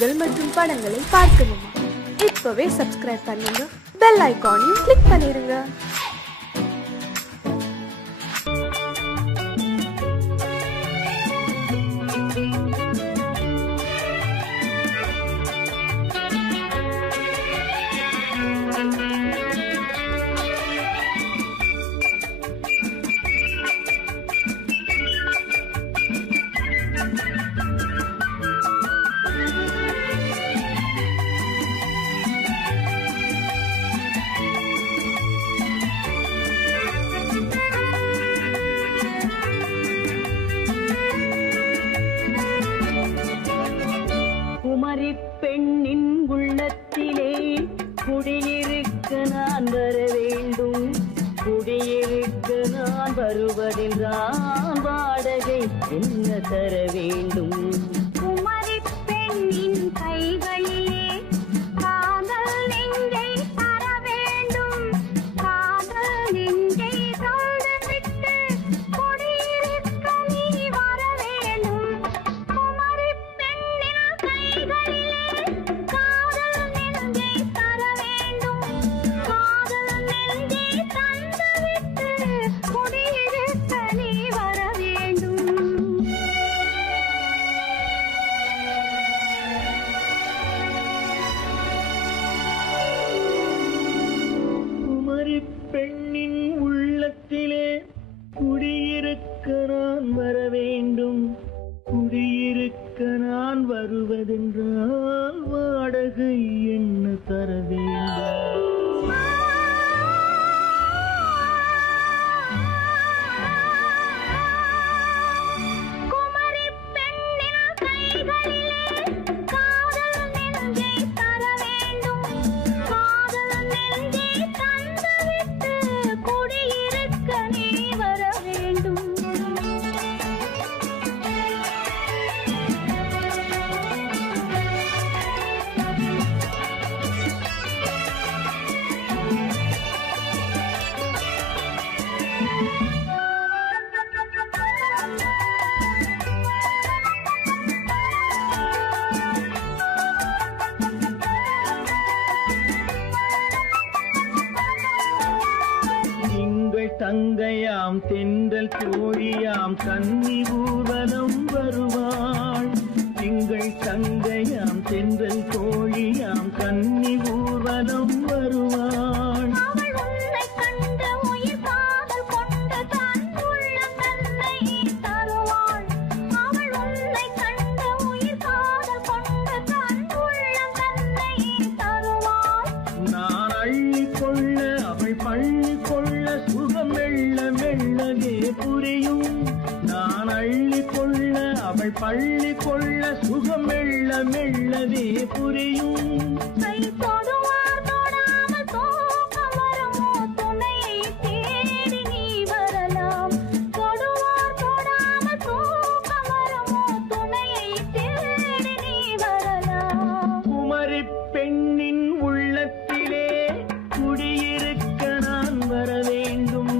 செய்திகள் மற்றும் படங்களை பார்க்கணுமா? இப்பவே சப்ஸ்கிரைப் பண்ணுங்க, பெல் ஐகானையும் கிளிக் பண்ணிருங்க. குமரி பெண்ணின் உள்ளத்திலே குடியிருக்க நான் வர வேண்டும். குடியிருக்க நான் வருவதென்றால் வாடகை என்ன தர வேண்டும்? குமரி பெண்ணின் கைகளிலே காதல் நெஞ்சை தர வேண்டும். காதல் நெஞ்சை தந்துவிட்டு குடியிருக்க நீ வர வேண்டும். குமரி பெண்ணின் கைகளிலே காதல் நெஞ்சை தர வேண்டும். காதல் நெஞ்சை தந்துவிட்டு குடியிருக்க நீ வர வேண்டும். குமரி பெண்ணின் உள்ளத்திலே குடியிருக்க நான் வர வேண்டும். குடியிருக்க நான் வருவதென்றால் வாடகை என்ன தர வேண்டும்? குமரி பெண்ணின் கைகளிலே காதல் நெஞ்சை தர வேண்டும். காதல் நெஞ்சை தந்துவிட்டு குடியிருக்க நீ வர வேண்டும். திங்கள் தங்கையாம் தென்றல் தோழியாம் கன்னி ஊர்வலம் வருவாள். திங்கள் தங்கையாம் தென்றல் தோழியாம் கன்னி ஊர்வலம் வருவாள். அவள் உன்னை கண்டு உயிர் காதல் கொண்டு தன் உள்ளம் தன்னை தருவாள். அவள் உன்னை கண்டு உயிர் காதல் கொண்டு தன் உள்ளம் தன்னை தருவாள். நான் அள்ளி கொள்ள அவள் பள்ளி கொள்ள சுகம் மெல்ல மெல்லவே புரியும். நான் அள்ளி கொள்ள அவள் பள்ளி கொள்ள சுகம் மெல்ல மெல்லவே புரியும். கை தொடுவார் தொடாமல் தூக்கம் வருமோ? துணையை தேடி நீ வரலாம். தொடுவார் தொடாமல் தூக்கம் வருமோ? துணையை தேடி நீ வரலாம். குமரி பெண்ணின் உள்ளத்திலே குடியிருக்க நான் வர வேண்டும்.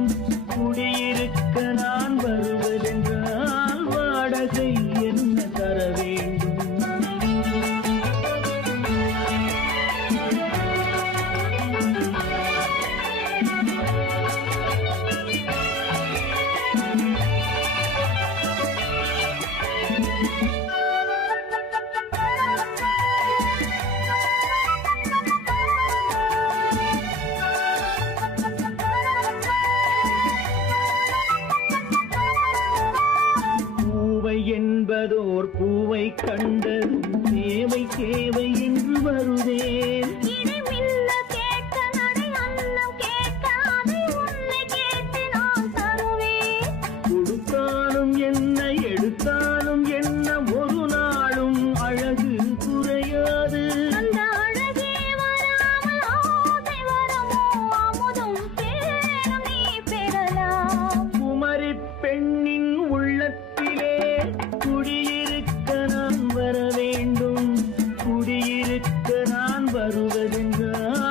குடியிருக்க நான் வருவதென்றால் வாடகை என்ன தர வேண்டும்? பூவை என்பதோர் பூவை கண்டதும் தேவை தேவை என்று வருவேன். இடி மின்ன கேட்க நடை அன்னம் கேட்க அதை உன்னை கேட்டு நான் தருவேன். கொடுத்தாலும் என்ன எடுத்தாலும் என்ன ஒரு நாளும் அழகு குறையாது. அந்த அழகே வராமல் ஆசை வருமோ? அமுதும் தேனும் நீ பெறலாம். குமரி பெண்ணின் உள்ளத்திலே குடியிருக்க நான் வர வேண்டும். குடியிருக்க நான் வருவதென்றால்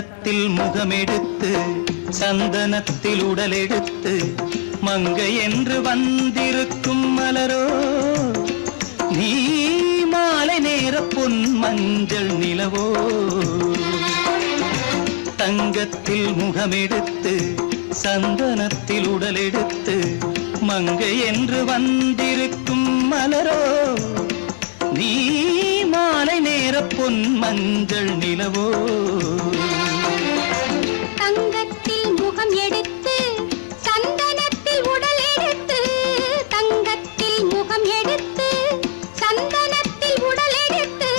தங்கத்தில் முகமெடுத்து சந்தனத்தில் உடலெடுத்து மங்கை என்று வந்திருக்கும் மலரோ நீ மாலை நேர பொன் மஞ்சள் நிலவோ தங்கத்தில் முகமெடுத்து சந்தனத்தில் உடலெடுத்து மங்கை என்று வந்திருக்கும் மலரோ நீ மாலை நேர பொன் மஞ்சள் நிலவோ தங்கத்தில் முகம் எடுத்து சந்தனத்தில் உடல் எடுத்து தங்கத்தில் முகம் எடுத்து சந்தனத்தில் உடல் எடுத்து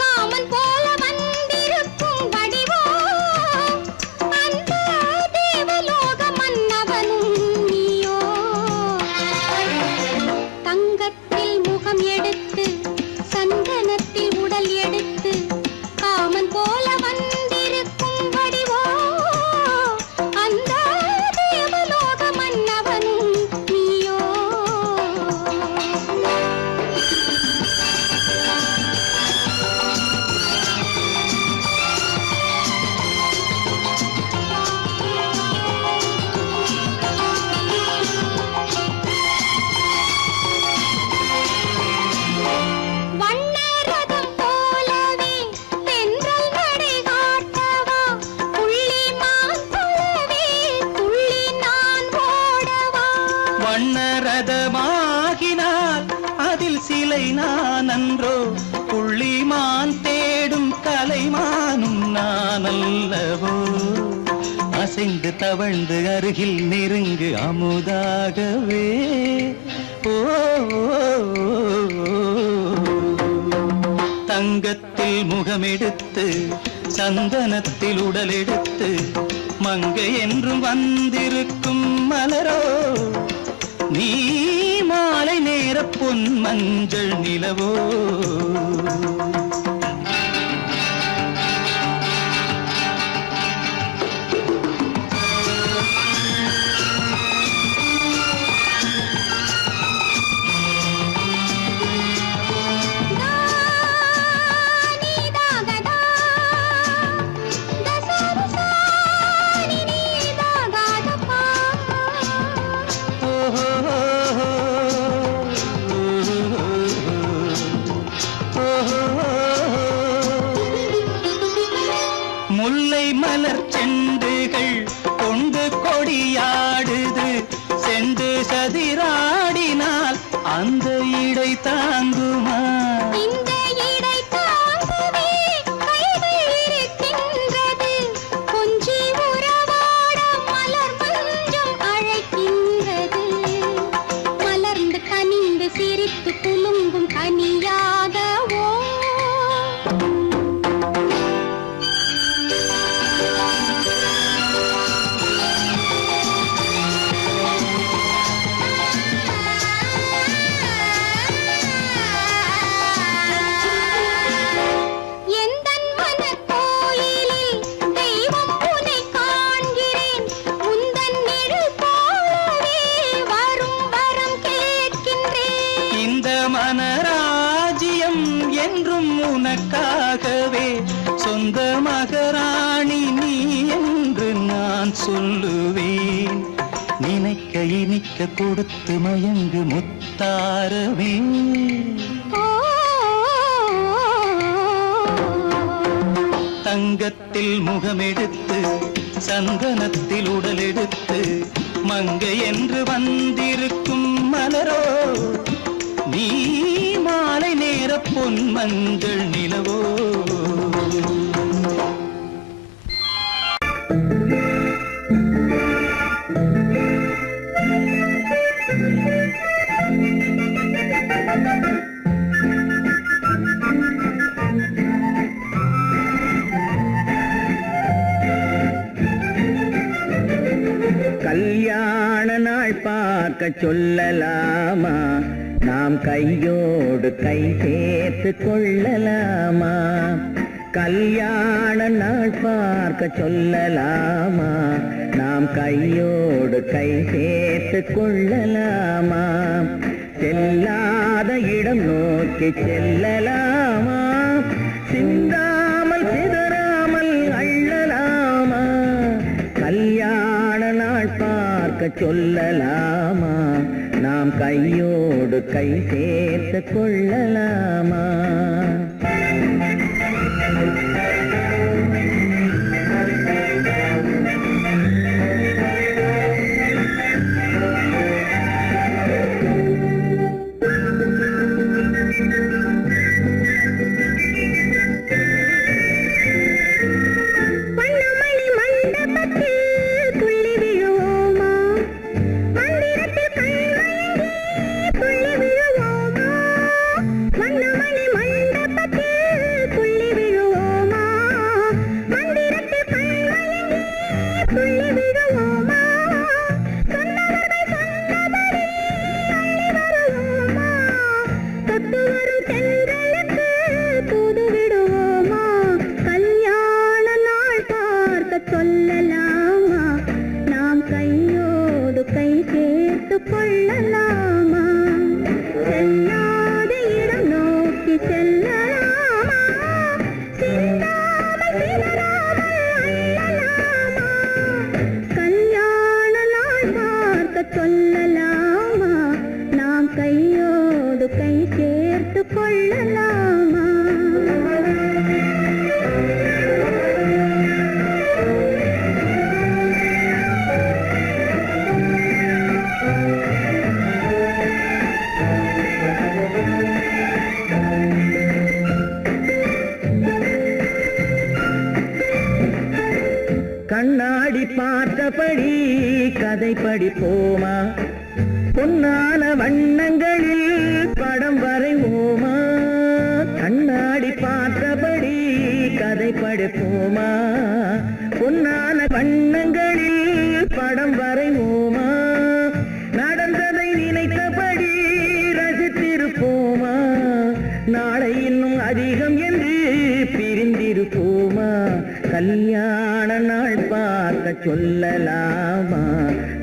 காமன் போல வந்திருக்கும் வடிவோ அந்த தேவலோக மன்னவனும் நீயோ தங்கத்தில் முகம் எடுத்து சந்தனத்தில் உடல் எடுத்து காமன் போல வந்திருக்கும் வடிவோ அந்த தேவலோக மன்னவனும் நீயோ வண்ணரதம் போலவே தென்றல் நடை காட்டவா புள்ளிமான் போலவே துள்ளி நான் ஓடவா வண்ணரதமாகினால் அதில் சிலை நான் அன்றோ புள்ளிமான் தேடும் கலைமானும் நான் அல்லவோ அசைந்து தவழ்ந்து அருகில் நெருங்கு அமுதாகவே ஓ தங்கத்தில் முகமெடுத்து சந்தனத்தில் உடலெடுத்து மங்கை என்றும் வந்திருக்கும் மலரோ நீ மாலை நேர பொன் மஞ்சள் நிலவோ முல்லை மலர் செண்டுகள் கொண்டு கொடியாடுது செண்டு சதிராடினால் அந்த இடை தாங்குமா இந்த இடை தாங்கவே கைகள் இருக்கின்றது கொஞ்சி உறவாட மலர் மஞ்சம் அழைக்கின்றது மலர்ந்து கனிந்து சிரித்து குலுங்கும் கனியாகவோ எந்தன் மனக்கோயிலில் தெய்வம் உன்னை காண்கிறேன் உந்தன் நிழல் போலவே வரும் வரம் கேட்கின்றேன் இந்த மனராஜ்யம் என்றும் உனக்காகவே சொந்த மகராணி நீ என்று நான் சொல்லுவேன் நினைக்க இனிக்க கொடுத்து மயங்கு முத்தாரவே தங்கத்தில் முகமெடுத்து சந்தனத்தில் உடலெடுத்து மங்கை என்று வந்திருக்கும் மலரோ நீ மாலை நேர பொன் மஞ்சள் நிலவோ கல்யாண நாள் பார்க்க சொல்லலாமா நாம் கையோடு கை சேர்த்து கொள்ளலாமா கல்யாண நாள் பார்க்க சொல்லலாமா நாம் கையோடு கை சேர்த்து கொள்ளலாமா செல்லாத இடம் நோக்கி செல்லலாமா சிந்தாமல் சிதறாமல் அள்ளலாமா சொல்லலாமா நாம் கையோடு கை சேர்த்து கொள்ளலாமா கண்ணாடி பார்த்தபடி கதை படிப்போமா பொன்னான வண்ணங்களில் படம் வரைவோமா கண்ணாடி பார்த்தபடி கதை படிப்போமா பொன்னான வண்ணங்களில் படம் வரைவோமா நடந்ததை நினைத்தபடி ரசித்திருப்போமா நாளை இன்னும் அதிகம் என்று பிரிந்திருப்போமா கல்யாண நாள் பார்க்க சொல்லலாமா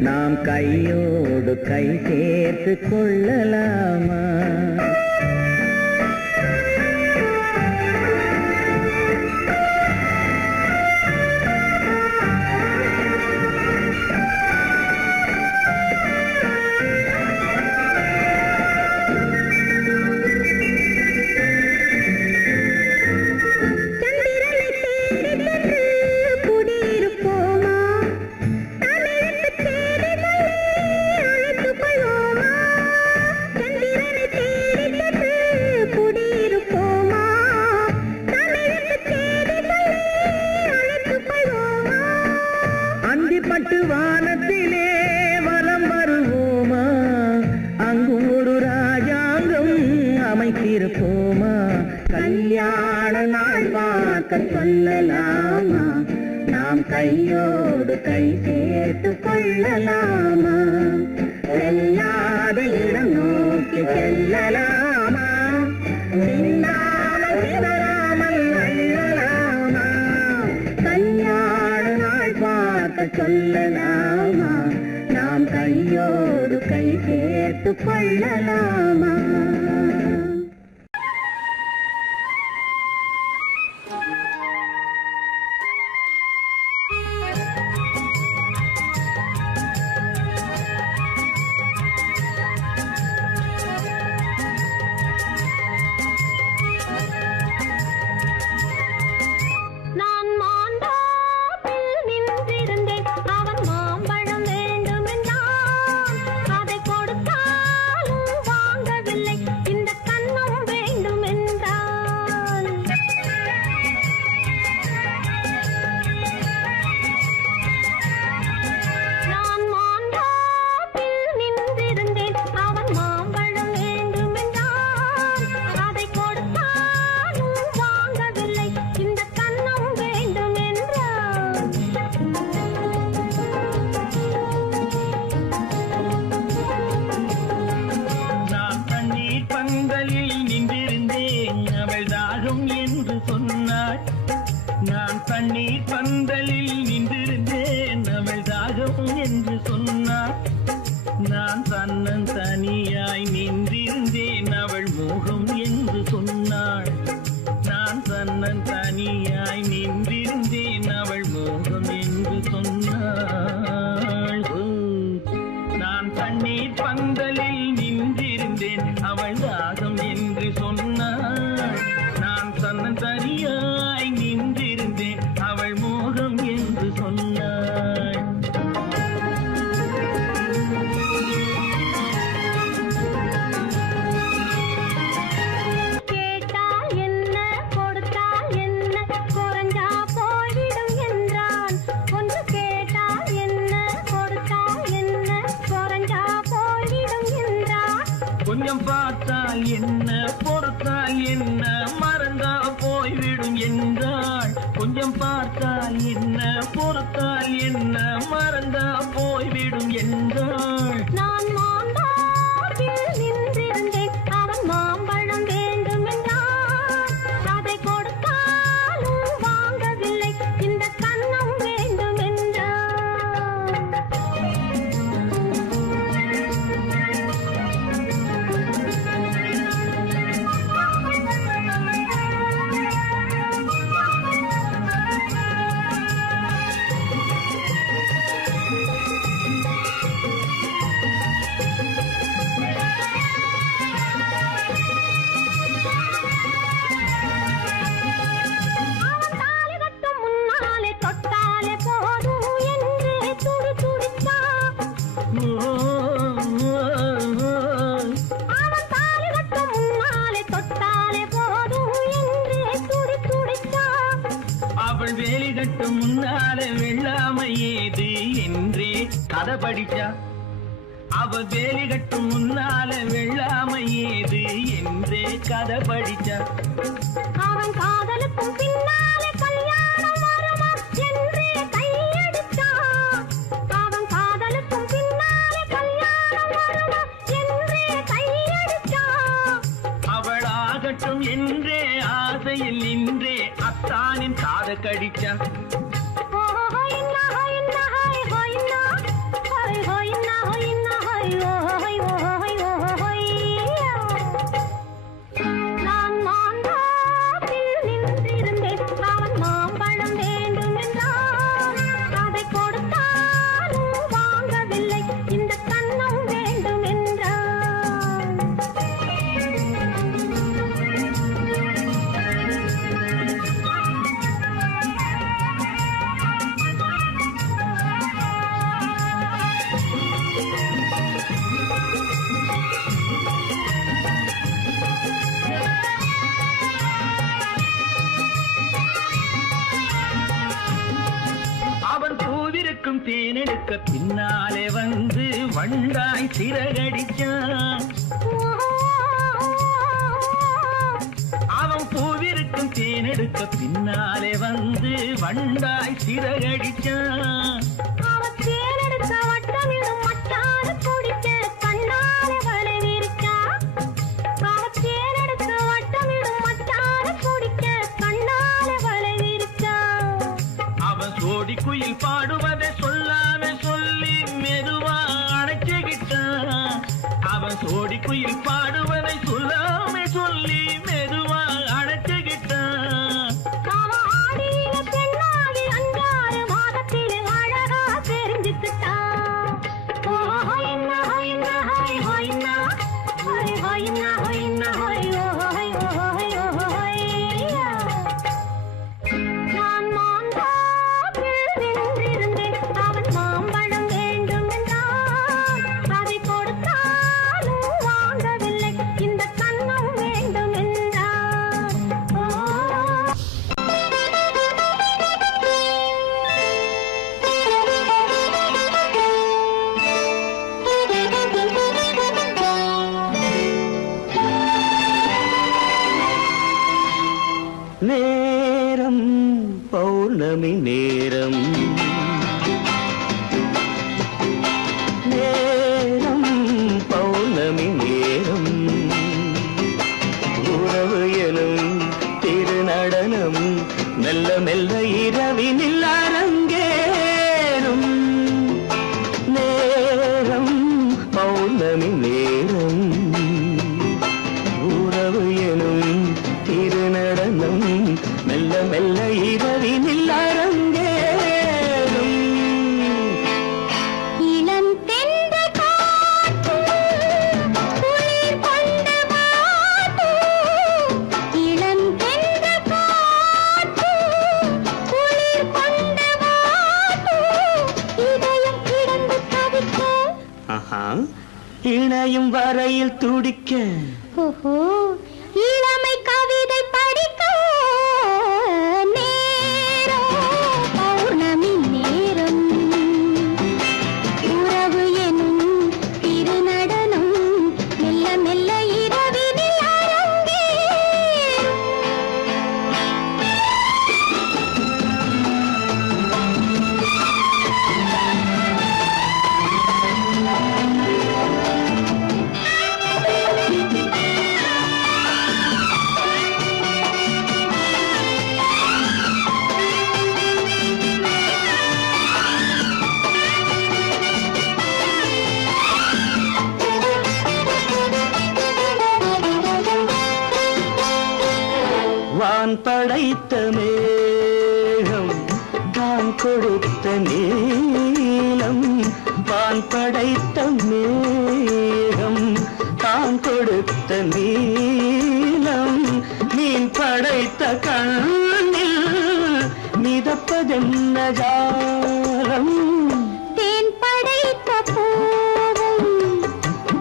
நாம் கையோடு கை சேர்த்து கொள்ளலாமா வானத்திலே வலம் வருவோமா அங்கும் ஒரு ராஜாங்கம் அமைத்திருப்போமா கல்யாண நாள் பார்க்க சொல்லலாமா நாம் கையோடு கை சேர்த்து கொள்ளலாமா செல்லாத இடம் நோக்கி செல்லலாமா சிந்தாமல் சிதறாமல் அள்ளலாமா கல்யாண நாள் பார்க்க சொல்லலாமா நாம் கையோடு கை சேர்த்து கொள்ளலாமா தண்ணீர் பந்தலில் நின்றிருந்தேன் அவள் தாகம் என்று சொன்னார். நான் தன்னன் தனியாய் நின்றிருந்தேன் அவள் மோகம் என்று சொன்னாள். நான் தன்னன் தனியாய் நின்றிருந்தேன் அவள் மோகம் என்று சொன்னாள். கொஞ்சம் பார்த்தால் என்ன பொறுத்தால் என்ன மறந்தா போய்விடும் என்றாள். கொஞ்சம் பார்த்தால் என்ன பொறுத்தால் என்ன மறந்தா போய்விடும் என்றாள். நான் மாம்பழத்தில் நின்றிருந்தேன், அவன் மாம்பழம் வேண்டும் என்றான். அதை கொடுத்தாலும் வாங்கவில்லை, இந்த கன்னம் வேண்டும் என்றான். அவன் தாலி கட்டும் முன்னாலே தொட்டாலே போதும் என்று துடி துடித்தான். அவன் தாலி கட்டும் முன்னாலே தொட்டாலே போதும் என்று துடி துடித்தான். அவள் வேலி கட்டும் முன்னால வெள்ளாமை ஏது என்றே கதை படிச்சா. அவள் வேலி கட்டும் முன்னால வெள்ளாமை ஏது என்றே கதை படிச்சா. அவன் காதலுக்கும் பின்னாலே கல்யாணம் வருமா என்றே கையடித்தான். அவன் காதலுக்கும் பின்னாலே கல்யாணம் வருமா என்றே கையடித்தான். அவள் ஆகட்டும் என்றே ஆசையில் நின்றே அத்தானின் காதை கடிச்சா. நான் மாம்பழத்தில் நின்றிருந்தேன், அவன் மாம்பழம் வேண்டும் என்றான். அதை கொடுத்தாலும் வாங்கவில்லை, இந்த கன்னம் வேண்டும் என்றான். அவன் பூவிருக்கும் தேனெடுக்க பின்னாலே வந்து வண்டாய் சிறகடிச்சான். அவன் பூவிருக்கும் தேனெடுக்க பின்னாலே வந்து வண்டாய் சிறகடிச்சான். அவன் தேனெடுக்க வட்டமிடும் மட்டாறு குடிக்க கண்ணாலே வலை விரிச்சா. அவன் தேனெடுக்க வட்டமிடும் மட்டாறு குடிக்க கண்ணாலே வலை விரிச்சா. அவன் சோடி குயில் பாடுவதை சொல்லாம சொல்லி மெதுவா அணைச்சுக்கிட்டான். அவன் சோடி குயில் பாடுவதை சொல்லாம சொல்லி மெதுவா அணைச்சுக்கிட்டான். அவன் ஆடியில பெண்ணாகி 5-6 மாதத்திலே அழகா தெரிஞ்சுக்கிட்டான். ஹொய்னா ஹொய்னா ஹொய் ஹொய்னா ஹொய் ஹொய்னா ஹொய்னா ஹொய் ஹொய் ஹொய் ஹொய்யா. நான் மாம்பழத்தில் நின்றிருந்தேன், அவன் மாம்பழம் வேண்டும் என்றான். அதை கொடுத்தாலும் வாங்கவில்லை, இந்த கன்னம் வேண்டும் என்றான். நேரம் பௌர்ணமி நேரம், நேரம் பௌர்ணமி நேரம், உறவு எனும் திருநடனம் மெல்ல மெல்ல இரவினில் அரங்கேறும். நேரம் பௌர்ணமி நேரம், உறவு எனும் திருநடனம் மெல்ல மெல்ல இரவினில் அரங்கேறும். இளம் தென்றல் காற்று குளிர் கொண்ட வாட்டு. இளம் தென்றல் காற்று குளிர் கொண்ட வாட்டு. இதயம் கிடந்து தவிக்க, ஆஹா, இணையும் வரையில் துடிக்க, ஓஹோ, இளமை கவிதை படிக்க. நேரம் பௌர்ணமி நேரம், உறவு எனும் திருநடனம் மெல்ல மெல்ல வான் படைத்த மேகம் தான் கொடுத்த நீலம் வான் படைத்த மேகம் தான் கொடுத்த நீலம் மீன் படைத்த கண்ணில் மிதப்பதென்ன ஜாலம் தேன் படைத்த பூவும்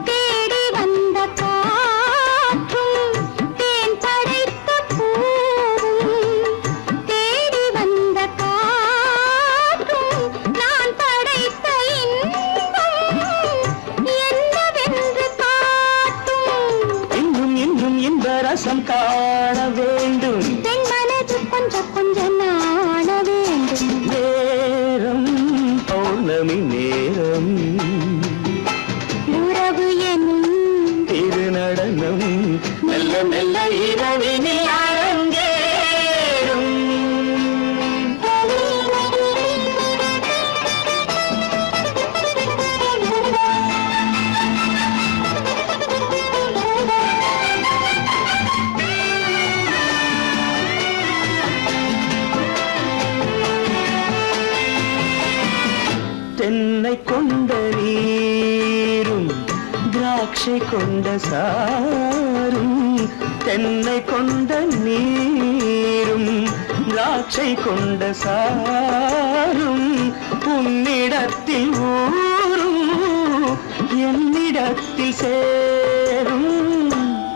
தேடி வந்த காற்றும் தேன் படைத்த பூவும் தேடி வந்த காற்றும் நான் படைத்த இன்பம் என்னவென்று காட்டும் இன்னும் இன்னும் இன்ப ரசம் காண வேண்டும் பெண் மனது கொஞ்சம் கொஞ்சம் நாண வேண்டும் நேரம் பௌர்ணமி நேரம் உறவு எனும் திருநடனம் மெல்ல மெல்ல இரவினில் அரங்கேறும் தென்னை கொண்ட நீரும் திராட்சை கொண்ட சாரும் தென்னை கொண்ட நீரும் திராட்சை கொண்ட சாரும் உன்னிடத்தில் ஊரும் என்னிடத்தில் சேரும்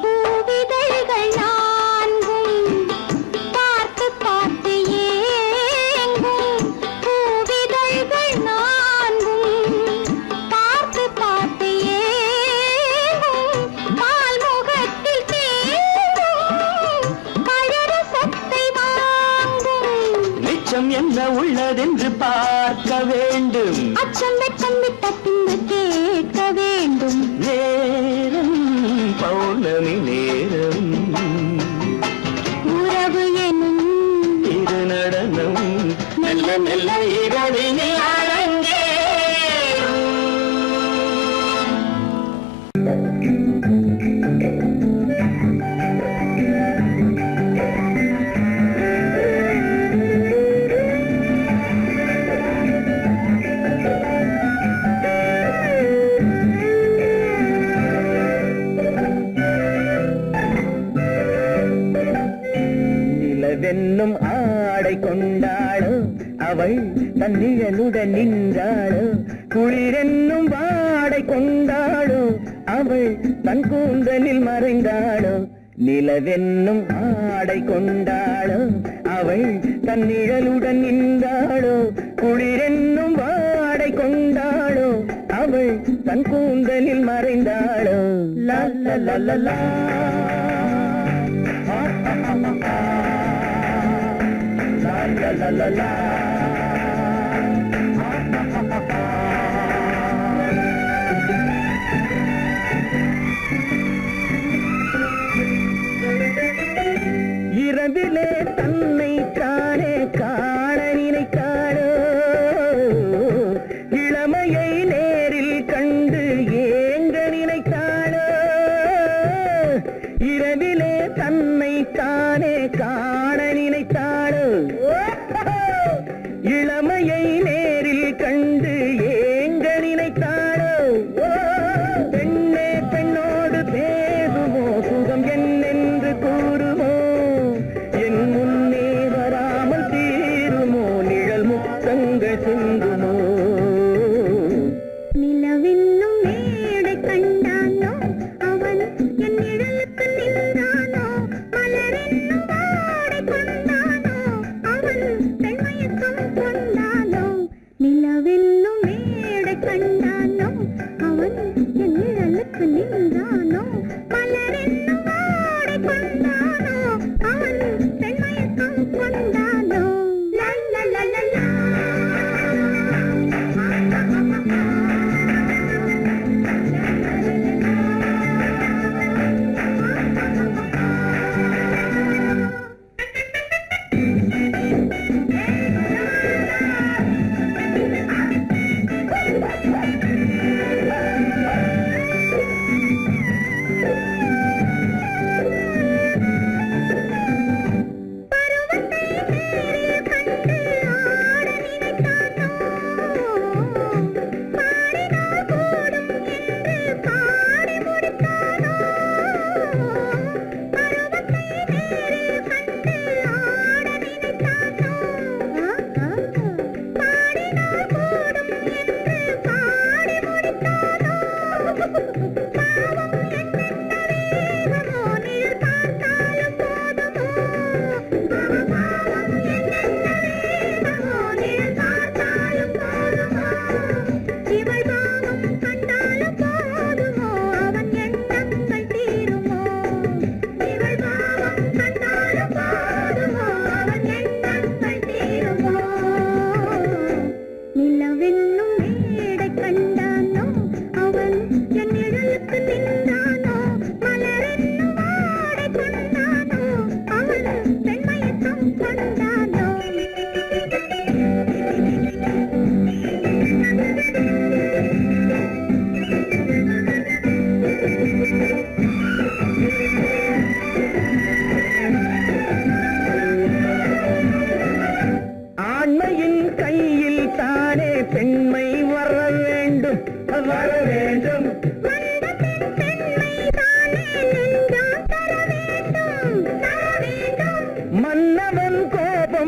பூவிதழ்கள் நான்கும் பார்த்து பார்த்து ஏங்கும் பூவிதழ்கள் நான்கும் பார்த்து பார்த்து ஏங்கும் பால்முகத்தில் தேங்கும் பழரசத்தை வாங்கும் மிச்சம் என்ன உள்ளதென்று பார்க்க வேண்டும் அச்சம் வெச்சம் விட்ட பின்பு கேட்க வேண்டும் நேரம் பௌர்ணமி நேரம் உறவு எனும் திருநடனம் மெல்ல மெல்ல இரவினில் அரங்கேறும் நிலவென்னும் ஆடை கொண்டாளோ அவள் தன்னிழலுடன் நின்றாளோ குளிரென்னும் வாடை கொண்டாளோ அவள் தன் கூந்தலில் மறைந்தாளோ நிலவென்னும் ஆடை கொண்டாளோ அவள் தன்னிழலுடன் நின்றாளோ குளிரென்னும் வாடை கொண்டாளோ அவள் தன் கூந்தலில் மறைந்தாளோ லா லா லா லா லா la la la la இரவிலே தன்னை காணே காண நினைத்தாளோ இளமையை நேரில் கண்டு ஏங்க நினைத்தாளோ இரவிலே தன்னை காணே காண நினைத்தாளோ இளமையை நேரில் கண்டு ஏங்க நினைத்தாளோ பெண்ணே பெண்ணோடு பேசுமோ சுகம் என்னென்று கூறுமோ என் முன்னே வராமல் தீருமோ நிழல் முத்தங்கள் சிந்துமோ நிலவென்னும் மேடை கண்டானோ அவன் என் நிழலுக்கு நின்றானோ மலரென்னும் வாடை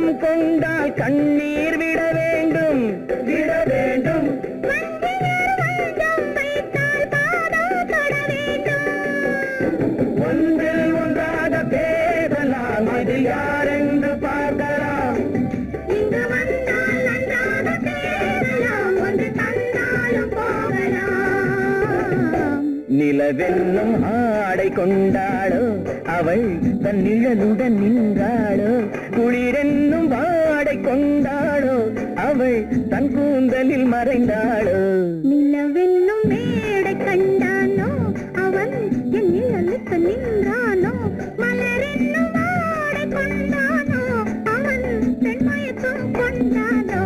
உள்ளம் கொண்டால் கண்ணீர் விட வேண்டும் விட வேண்டும். ஒன்றில் ஒன்றாக பேசலாம், அது யாரென்று பார்க்கலாம். இங்கு வந்தால் நன்றாக பேசலாம், ஒன்று தந்தாலும் போகலாம். நிலவென்னும் ஆடை கொண்டாளோ அவள் தன் நிழலுடன் நின்றாளோ, குளிரென்னும் வாடை கொண்டாளோ அவள் தன் கூந்தலில் மறைந்தாளோ. நிலவென்னும் மேடை கண்டானோ அவன் என் நிழலுக்கு நின்றானோ, மலரென்னும் ஆடை கொண்டானோ அவன் பெண்மயக்கம் கொண்டானோ.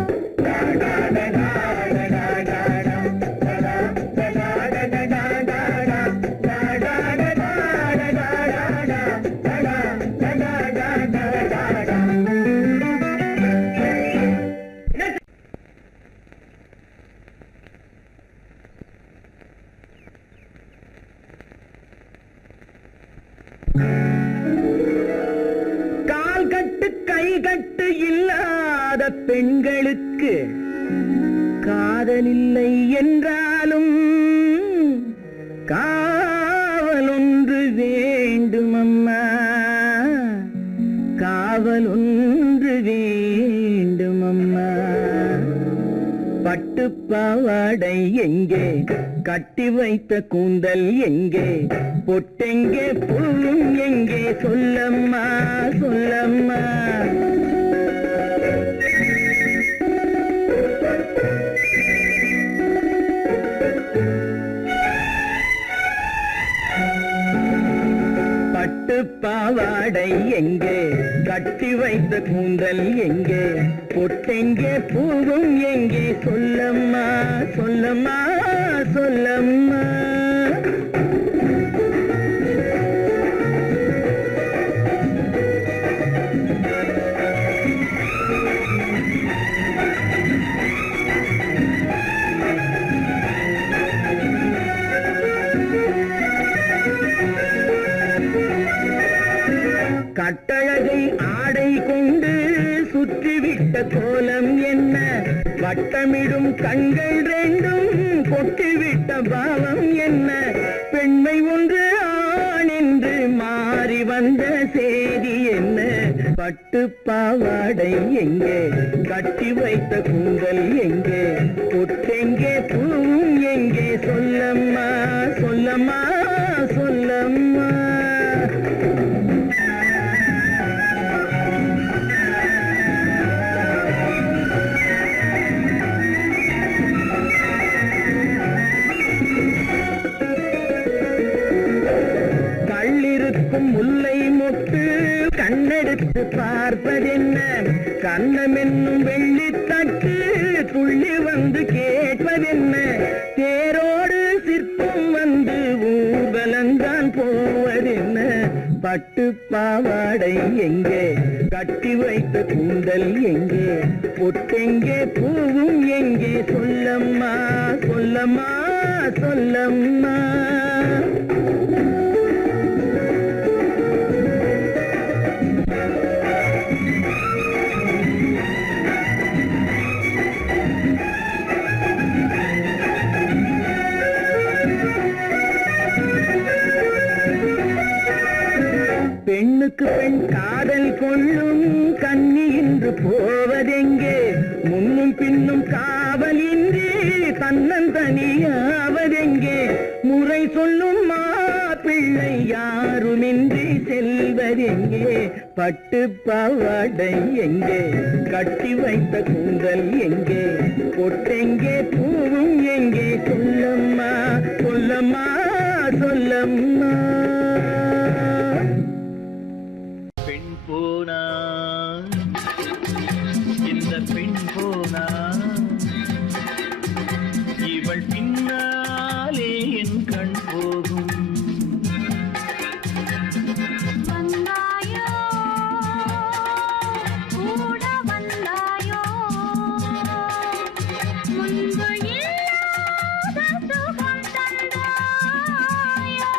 கால் கட்டு கை கட்டு இல்லாத பெண்களுக்கு காதலில்லை என்றாலும் காவல் ஒன்று வேண்டும் அம்மா, காவல் ஒன்று வேண்டும் அம்மா. பட்டு பாவாடை எங்கே, கட்டி வைத்த கூந்தல் எங்கே, பொட்டெங்கே பூவும் எங்கே, சொல்லம்மா சொல்லம்மா. பட்டு பாவாடை எங்கே, கட்டி வைத்த கூந்தல் எங்கே, பொட்டெங்கே பூவும் எங்கே, சொல்லம்மா சொல்லம்மா சொல்லம்மா. கட்டழகை ஆடை கொண்டு சுற்றிவிட்ட கோலம் என்ன, வட்டமிடும் கண்கள் ரெண்டும் கொட்டிவிட்ட பாவம் என்ன, பெண்மை ஒன்று ஆண் என்று மாறி வந்த செய்தி என்ன. பட்டு பாவாடை எங்கே, கட்டி வைத்த கூந்தல் எங்கே, பொட்டெங்கே பூவும் எங்கே, சொல்லம்மா சொல்லம்மா சொல்லம்மா. முல்லை மொட்டு கண்ணெடுத்து பார்ப்பதென்ன, கண்ணம் என்னும் வெள்ளித்தட்டு துள்ளி வந்து கேட்பதென்ன, தேரோடு சிற்பம் வந்து ஊர்வலந்தான் போவதென்ன. பட்டு பாவாடை எங்கே, கட்டி வைத்த கூந்தல் எங்கே, பொட்டெங்கே பூவும் எங்கே, சொல்லம்மா சொல்லம்மா சொல்லம்மா. பெண்ணுக்கு பெண் காதல் கொள்ளும் கன்னி இன்று போவதெங்கே, முன்னும் பின்னும் காவலின்றி தன்னந்தனியாவதெங்கே, முறை சொல்லும் மாப்பிள்ளை யாருமின்றி செல்வதெங்கே. பட்டு பாவாடை எங்கே, கட்டி வைத்த கூந்தல் எங்கே, பொட்டெங்கே பூவும் எங்கே, சொல்லம்மா சொல்லம்மா சொல்லம்மா. பெண் போனா இந்த பெண் போனா, இவள் பின்னாலே என் கண் போகும். வந்தாயோ கூட வந்தாயோ, முன்பு இல்லாத சுகம் தந்தாயோ.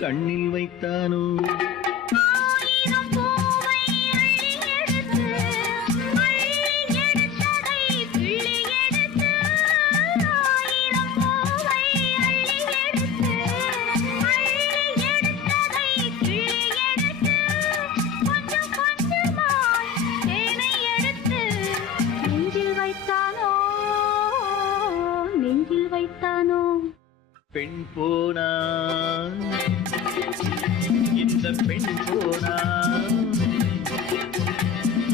கண்ணில் வைத்தானோ ஆயிரம் பூவை அள்ளி எடுத்து அள்ளி எடுத்ததை கிள்ளி எடுத்து ஆயிரம் பூவை அள்ளி எடுத்து அள்ளி எடுத்ததை கிள்ளி எடுத்து கொஞ்சம் கொஞ்சமாய் தேனை எடுத்து நெஞ்சில் வைத்தானோ நெஞ்சில் வைத்தானோ பெண் போனா இந்த பெண் போனா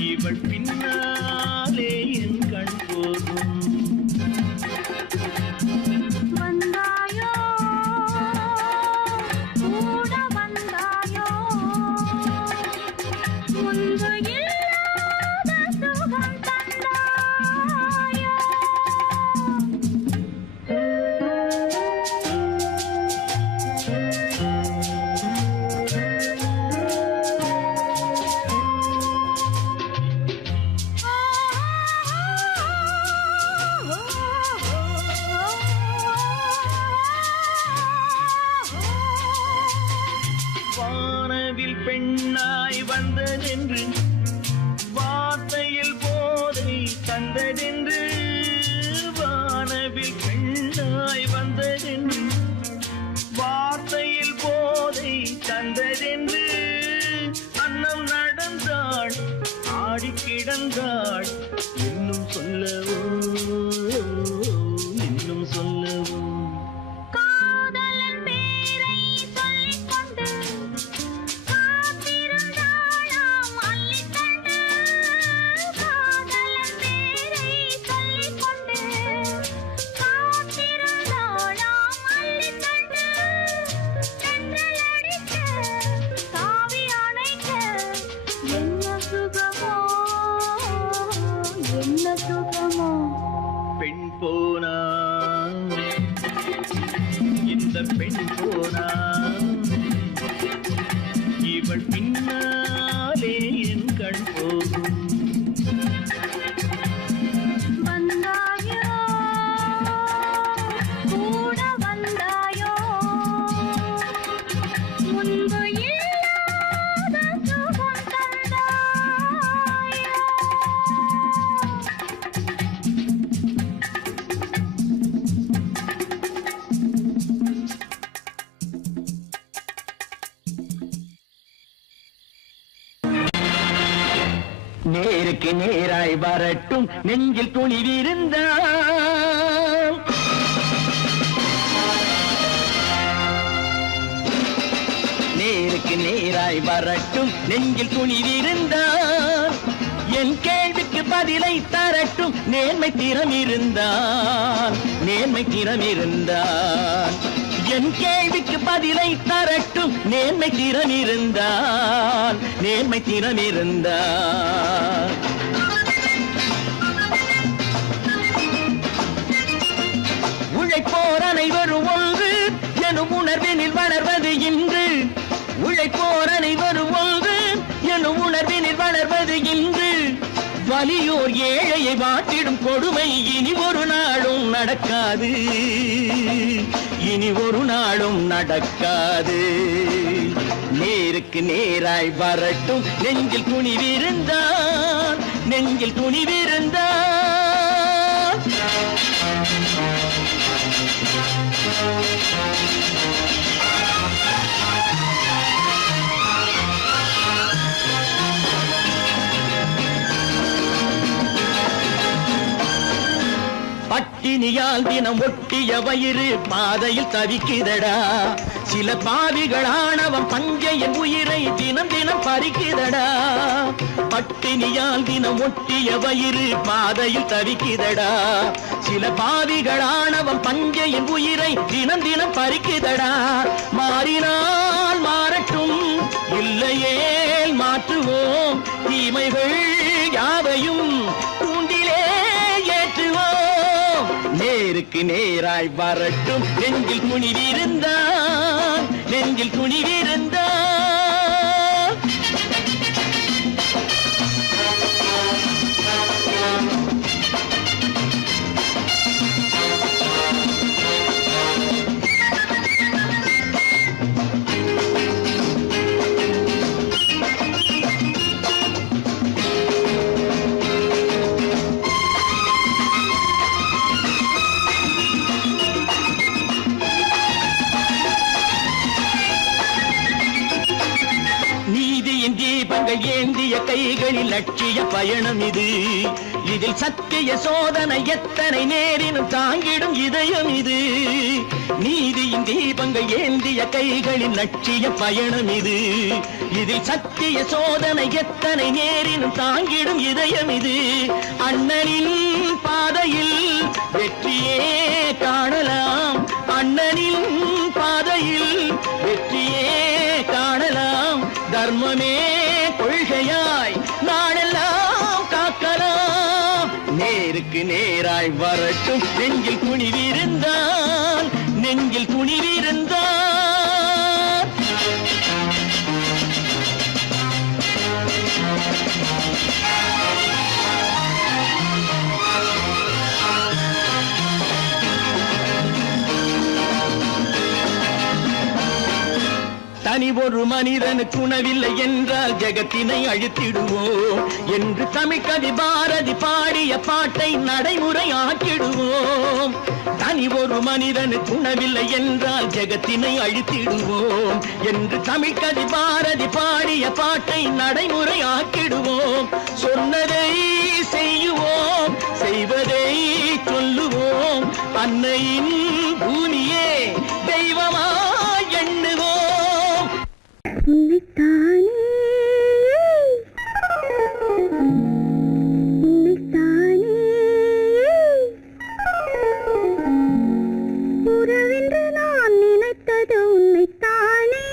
இவள் பின்னாலே என் கண் போகும் வந்தாயோ கூட வந்தாயோ முன்பு இல்லாத சுகம் தந்தாயோ வானவில் பெண்ணாய் வந்ததென்று வார்த்தையில் போதை தந்ததென்று வானவில் பெண்ணாய் வந்ததென்று வார்த்தையில் போதை தந்ததென்று அன்னம் நடந்தாள் ஆடி கிடந்தாள் இன்னும் சொல்லவோ இன்னும் சொல்லவோ காதலன் பேரை சொல்லிக் கொண்டு காத்திருந்தாளாம் அள்ளித்தண்டு காதலன் பேரை சொல்லிக் கொண்டு காத்திருந்தாளாம் அள்ளித்தண்டு தென்றல் அடிக்க தாவி அணைக்க என்ன சுகமோ என்ன சுகமோ பெண் போனா இந்த பெண் போனா இவள் பின்னாலே என் கண் போகும் வந்தாயோ கூட வந்தாயோ முன்பு இல்லாத சுகம் தந்தாயோ நேருக்கு நேராய் வரட்டும் நெஞ்சில் துணிவிருந்தால் நேருக்கு நேராய் வரட்டும் நெஞ்சில் துணிவிருந்தால் என் கேள்விக்கு பதிலை தரட்டும் நேர்மை திறம் இருந்தால் நேர்மை திறம் இருந்தால் என் கேள்விக்கு பதிலை தரட்டும் நேர்மை திறம் இருந்தால் நேர்மை திறம் இருந்தால் உழைப்போர் அனைவரும் ஒன்று எனும் உணர்வினில் வளர்வது இன்று உழைப்போர் அனைவரும் ஒன்று எனும் உணர்வினில் வளர்வது இன்று வலியோர் ஏழையை வாட்டிடும் கொடுமை இனி ஒரு நாளும் நடக்காது இனி ஒரு நாளும் நடக்காது நேருக்கு நேராய் வரட்டும் நெஞ்சில் துணிவிருந்தால் நெஞ்சில் துணிவிருந்தால் பட்டினியால் தினம் ஒட்டிய வயிறு பாதையில் தவிக்குதடா சில பாவிகள் ஆணவம் பஞ்சையின் உயிரை தினம் தினம் பறிக்குதடா பட்டினியால் தினம் ஒட்டிய வயிறு பாதையில் தவிக்குதடா சில பாவிகள் ஆணவம் பஞ்சையின் உயிரை தினம் தினம் பறிக்குதடா மாறினால் மாறட்டும் இல்லையேல் மாற்றுவோம் தீமைகள் யாவையும் தூண்டிலே ஏற்றுவோம் நேருக்கு நேராய் வரட்டும் நெஞ்சில் துணிவிருந்தால் நெஞ்சில் துணிவிருந்தால் தீபங்கள் ஏந்திய கைகளில் லட்சிய பயணம் இது. இதில் சத்திய சோதனை எத்தனை நேரினும் தாங்கிடும் இதயம் இது. நீதியின் தீபங்கள் ஏந்திய கைகளில் லட்சிய பயணம் இது. இதில் சத்திய சோதனை எத்தனை நேரினும் தாங்கிடும் இதயம் இது. அண்ணனின் பாதையில் வெற்றியே காணலாம். அண்ணனின் பாதையில் வெற்றியே காணலாம். தர்மமே கொள்கையாய் நாடெல்லாம் காக்கலாம். நேருக்கு நேராய் வரட்டும் நெஞ்சில் துணிவிருந்தால், நெஞ்சில் துணிவிருந்தால். தனி ஒரு மனிதனுக்கு உணவில்லை என்றால் ஜெகத்தினை அழித்திடுவோம் என்று தமிழ் கவி பாரதி பாடிய பாட்டை நடைமுறையாக்கிடுவோம். தனி ஒரு மனிதனுக்கு உணவில்லை என்றால் ஜெகத்தினை அழித்திடுவோம் என்று தமிழ் கவி பாரதி பாடிய பாட்டை நடைமுறையாக்கிடுவோம். சொன்னதை செய்யுவோம், செய்வதை சொல்லுவோம். அன்னையின் பூமியே தெய்வமா எண்ணுவோம். உன்னைத்தானே உன்னைத்தானே உறவென்று நான் நினைத்தது உன்னைத்தானே.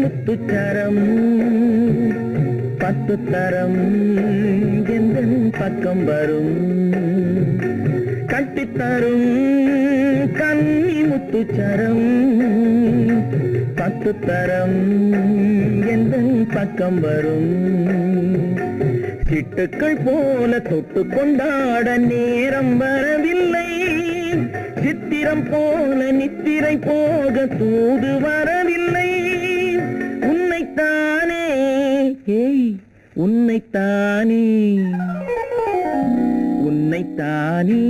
முத்துச்சரம் பத்து தரம் எந்தன் பக்கம் வரும். கட்டித்தரும் கன்னி முத்துச்சரம் பத்து தரம் எந்தன் பக்கம் வரும். சிட்டுக்கள் போல தொட்டு கொண்டாட நேரம் வரவில்லை. சித்திரம் போல நித்திரை போக தூது வரவில்லை. உன்னைத்தானே ஏய் உன்னைத்தானே உன்னைத்தானே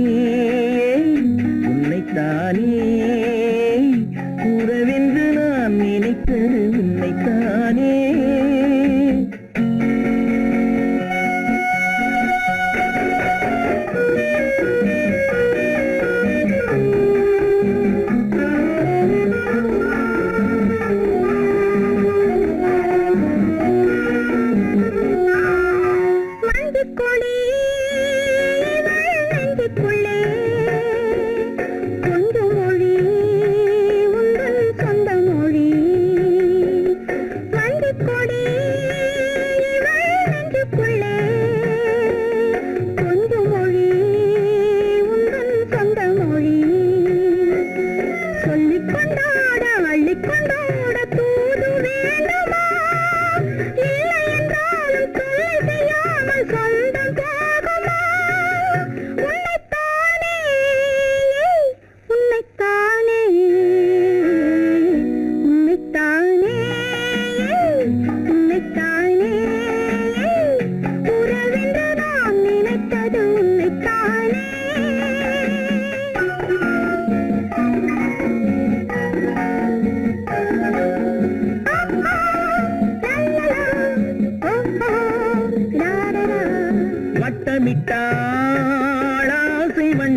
உன்னைத்தானே உறவென்று நான் நினைத்தது உன்னைத்தானே. மஞ்சள் கொடி நெஞ்சுக்குள்ளே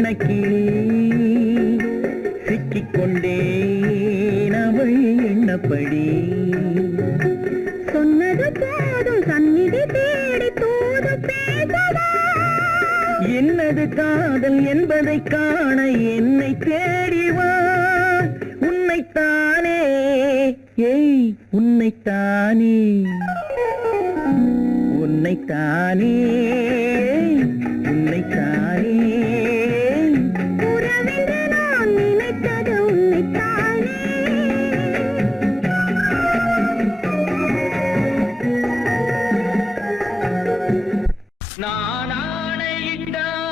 வண்ணக்கிளி சிக்கிக்கொண்டேன் அவள் எண்ணப்படி. சொன்னது போதும் சந்நிதி தேடி தூது பேசவா? என்னது காதல் என்பதை காண என்னை தேடிவா. உன்னைத்தானே ஏய் உன்னைத்தானே உன்னைத்தானே உன்னைத்தானே உறவென்று நான் நினைத்தது உன்னைத்தானே. நான் ஆணையிட்டால்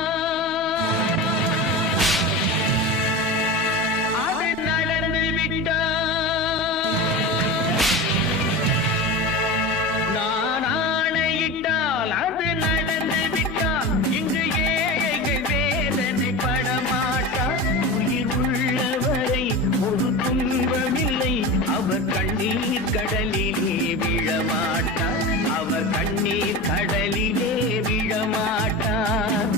அது நடந்து விட்டால். நான் ஆணையிட்டால் அது நடந்து விட்டால். இங்கு ஏழைகள் வேதனை படமாட்டார். உயிர் உள்ளவரை ஒரு துன்பமில்லை. அவர் கண்ணீர் கடலிலே விழமாட்டார். அவர் கண்ணீர் கடலிலே விழமாட்டார்.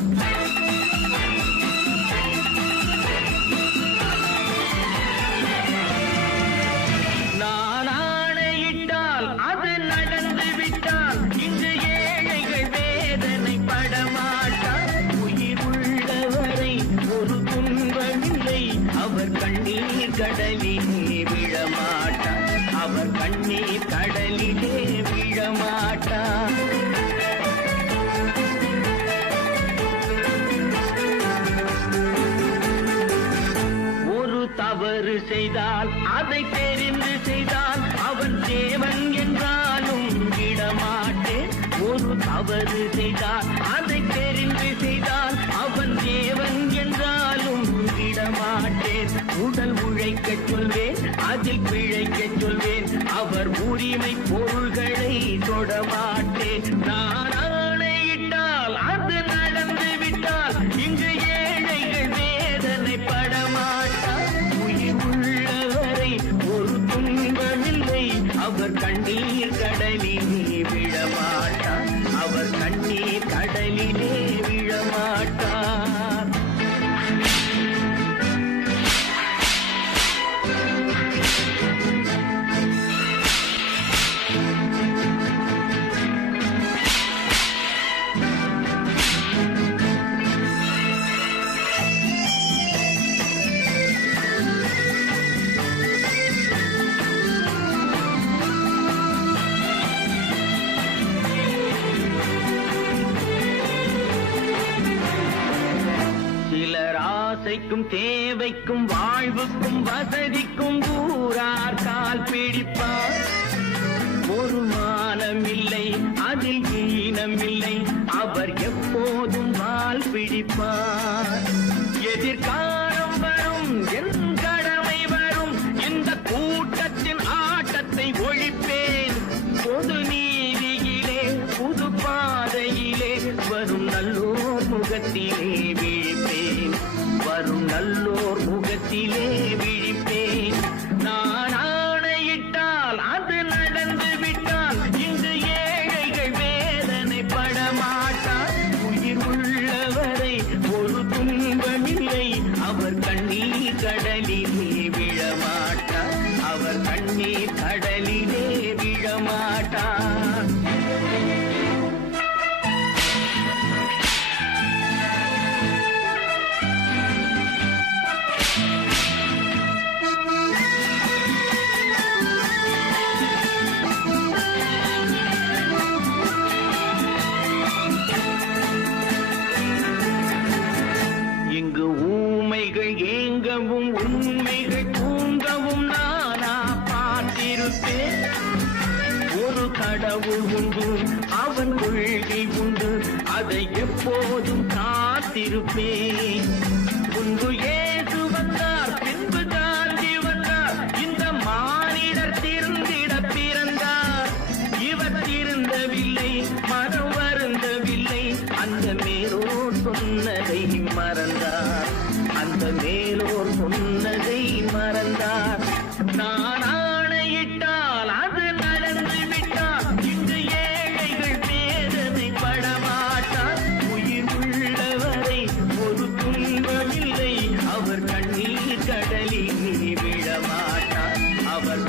நான் ஆணையிட்டால் அது நடந்து விட்டால். இங்கு ஏழைகள் வேதனை படமாட்டார். உயிர் உள்ளவரை ஒரு துன்பமில்லை. அவர் கண்ணீர் கடலிலே விழமாட்டார். அவர் கண்ணீர் கடலிலே விழமாட்டார். ஒரு தவறு செய்தால் அதை தெரிந்து செய்தால் அவன் தேவன் என்றாலும் விடமாட்டேன். ஒரு தவறு செய்தால் அதை தெரிந்து செய்தால் அவன் தேவன் என்றாலும் விடமாட்டேன். உடல் உழைக்கச் சொல்வேன், அதில் பிழைக்கச் சொல்வேன். அவர் உரிமை பொருள்களை தொடமாட்டேன். நான் ஆணையிட்டால் அது நடந்து விட்டால். இங்கு ஏழைகள் வேதனை படமாட்டார். உயிர் உள்ளவரை ஒரு துன்பமில்லை. அவர் கண்ணீர் கடலிலே விழமாட்டார். அவர் கண்ணீர் கடலிலே விழமாட்டார். சிலர் ஆசைக்கும் தேவைக்கும் வாழ்வுக்கும் வசதிக்கும் ஊரார் கால் பிடிப்பார். ஒரு மானமில்லை, அதில் ஈனமில்லை. அவர் எப்போதும் வால் பிடிப்பார். எதிர்காலம் வரும், என் கடமை வரும். இந்த கூட்டத்தின் ஆட்டத்தை ஒழிப்பேன். பொது நீதியிலே புது பாதையிலே வரும் நல்லோர் முகத்திலே விழிப்பேன். வரும் நல்லோர் முகத்திலே விழிப்பேன். நான் ஆணையிட்டால் அது நடந்து விட்டால். இங்கு ஏழைகள் வேதனை படமாட்டார். உயிர் உள்ளவரை ஒரு துன்பமில்லை. அவர் கண்ணீர் கடலிலே விழமாட்டார். அவர் கண்ணீர் கடலிலே விழமாட்டார். இங்கு ஊமைகள் ஏங்கவும் உண்மைகள் தூங்கவும் நானா பார்த்திருப்பேன். ஒரு கடவுள் உண்டு, அவன் கொள்கை உண்டு. அதை எப்போதும் காத்திருப்பேன். முன்பு இயேசு வந்தார், பின்பு காந்தி வந்தார். இந்த மானிடர் திருந்திட பிறந்தார். இவர் திருந்தவில்லை, மனம் வருந்தவில்லை. அந்த மேலோர் சொன்னதை மறந்தார். அந்த மேலோர் சொன்னதை மறந்தார். நான் ஆணையிட்டால் அது நடந்து விட்டால். இங்கு ஏழைகள் வேதனை படமாட்டார். உயிர் உள்ளவரை ஒரு துன்பம்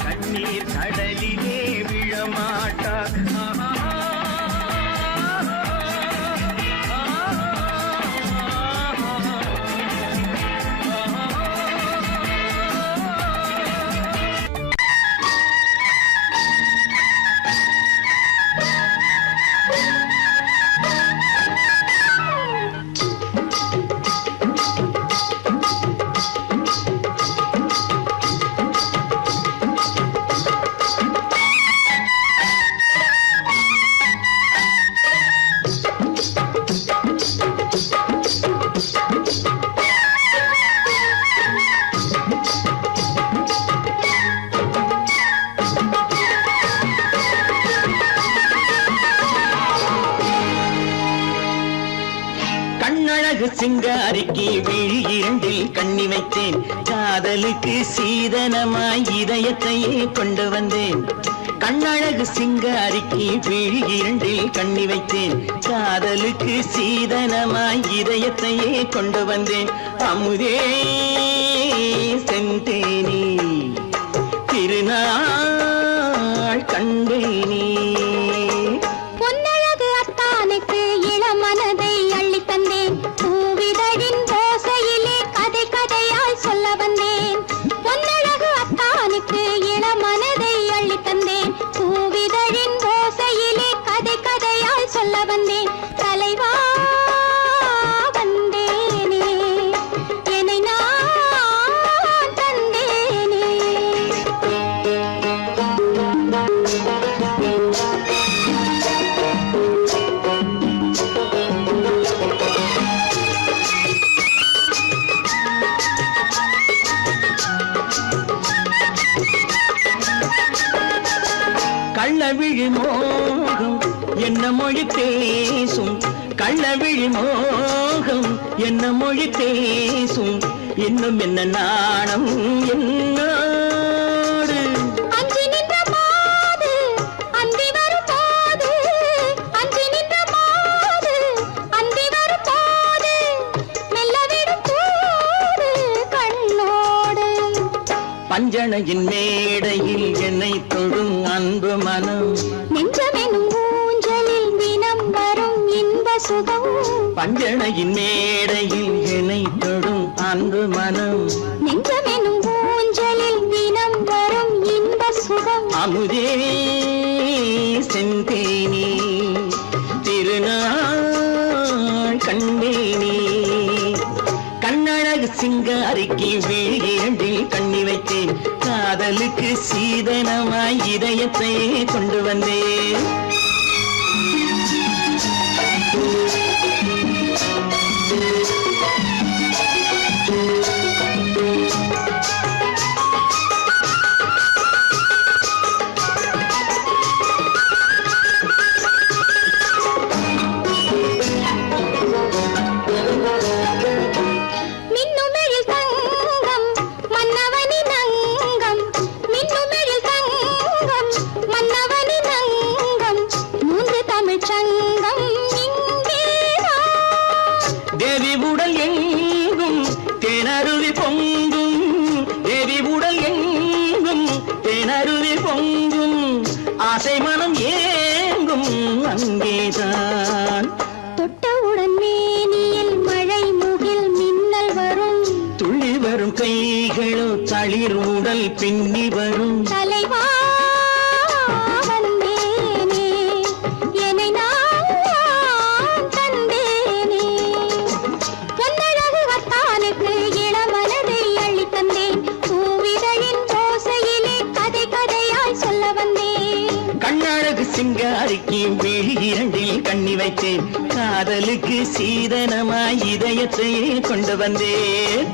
கண்ணீர் கடலிலே விழமாட்டார். கண்ணழகு சிங்காரிக்கு விழி இரண்டில் கண்ணி வைத்தேன். காதலுக்கு சீதனமாய் இதயத்தையே கொண்டு வந்தேன். கண்ணழகு சிங்காரிக்கு விழி இரண்டில் கண்ணி வைத்தேன். காதலுக்கு சீதனமாய் இதயத்தையே கொண்டு வந்தேன். அமுதே செந்தேனே திருநாள் கண்டேனே. பொன்னழகு அத்தானுக்கு இளமனதை அள்ளி தந்தேன். பூவிதழின் ஓசையிலே கதை கதையாய் சொல்ல வந்தேன். பொன்னழகு அத்தானுக்கு இளமனதை அள்ளி தந்தேன். பூவிதழின் ஓசையிலே கதை கதையாய் சொல்ல வந்தேன். தலைவா வந்தேனே என்னை நான் தந்தேனே. கள்ளவிழி மோகம் என்ன மொழி பேசும். கள்ளவிழி மோகம் என்ன மொழி பேசும். இன்னும் என்ன நாணம் என்னோடு. அஞ்சி நின்ற மாது அந்தி வரும் போது, அஞ்சி நின்ற மாது அந்தி வரும் போது, மெல்ல விடும் போது கண்ணோடு. பஞ்சணையின் மேடையில் என்னை தொடும் அன்பு மனம். நெஞ்சமெனும் ஊஞ்சலில் தினம் வரும் இன்ப சுகம். பஞ்சணையின் மேடையில் என்னை தொடும் அன்பு மனம். நெஞ்சமெனும் ஊஞ்சலில் தினம் வரும் இன்ப சுகம். அமுதே செந்தேனே திருநாள் கண்டேனே. கண்ணழகு சிங்காரிக்கு விழி இரண்டில் கண்ணி வைத்தேன். காதலுக்கு சீதனமாய் இதயத்தை கொண்டு வந்தேன். மின்னுமெழில் தங்கம் மன்னவனின் அங்கம். மின்னுமெழில் தங்கம் மன்னவனின் அங்கம். மூன்று தமிழ்ச் சங்கம் இங்கேதான். தேவி உடல் எங்கும் தேனருவி பொங்கும். தேவி உடல் எங்கும் தேனருவி பொங்கும். ஆசை மனம் ஏங்கும் அங்கேதான். தொட்டவுடன் மேனியில் மழை முகில் மின்னல் வரும். துள்ளி வரும் கைகளோ தளிர் உடல் பின்னி வரும். தலைவா வந்தேனே என்னை நான் தந்தேனே. பொன்னழகு அத்தானுக்கு இளமனதை அள்ளி தந்தேன். பூவிதழின் ஓசையிலே கதை கதையாய் சொல்ல வந்தேன். கண்ணழகு சிங்காரிக்கு விழி இரண்டில் கண்ணி வைத்தேன். காதலுக்கு சீதனமாய் இதயத்தையே கொண்டு வந்தேன்.